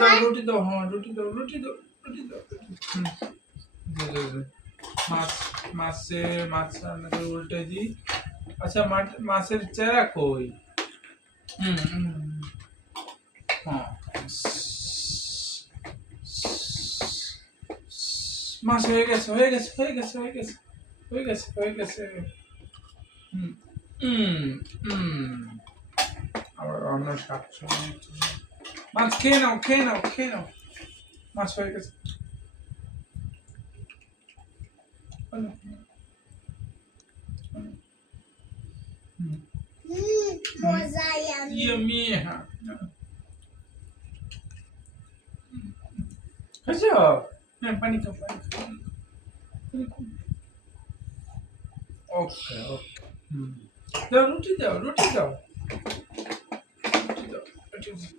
দাও রুটি দাও, হ্যাঁ রুটি দাও, রুটি দাও, রুটি দাও। মাছ মাছ রান্নাটা উল্টে দিই। আচ্ছা মাছের চেরা কই? হ্যাঁ মাছ হয়ে গেছে, হয়ে গেছে, হয়ে গেছে, হয়ে গেছে, হয়ে গেছে, হয়ে গেছে। আবার অন্য শাক মাছ খেয়ে নাও, খেয়ে নাও, খেয়ে নাও। মাছ হয়ে গেছে। Yummy, হ্যাঁ। খাইছো? হ্যাঁ পানি খাও, পানি খাও। ওকে ওকে। দাও রুটি দাও, রুটি দাও, রুটি দাও, রুটি দাও।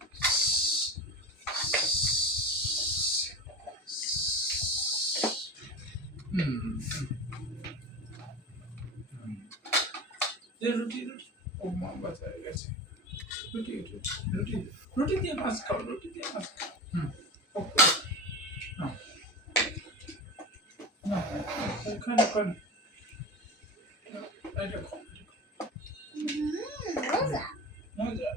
রুটি রুটি, ও মা বাঁচা হয়ে গেছে। রুটি রুটি রুটি, রুটি দিয়ে মাছ খাও, রুটি দিয়ে মাছ খাও। ওকে না না, ওখানে ওখানে এটা খাও, মজা মজা।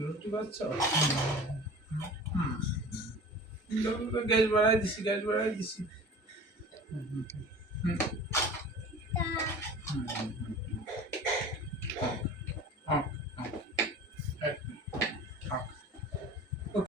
রুটি বাচ্চা গ্যাস বাড়াই দিছি, গ্যাস বাড়াই দিছি।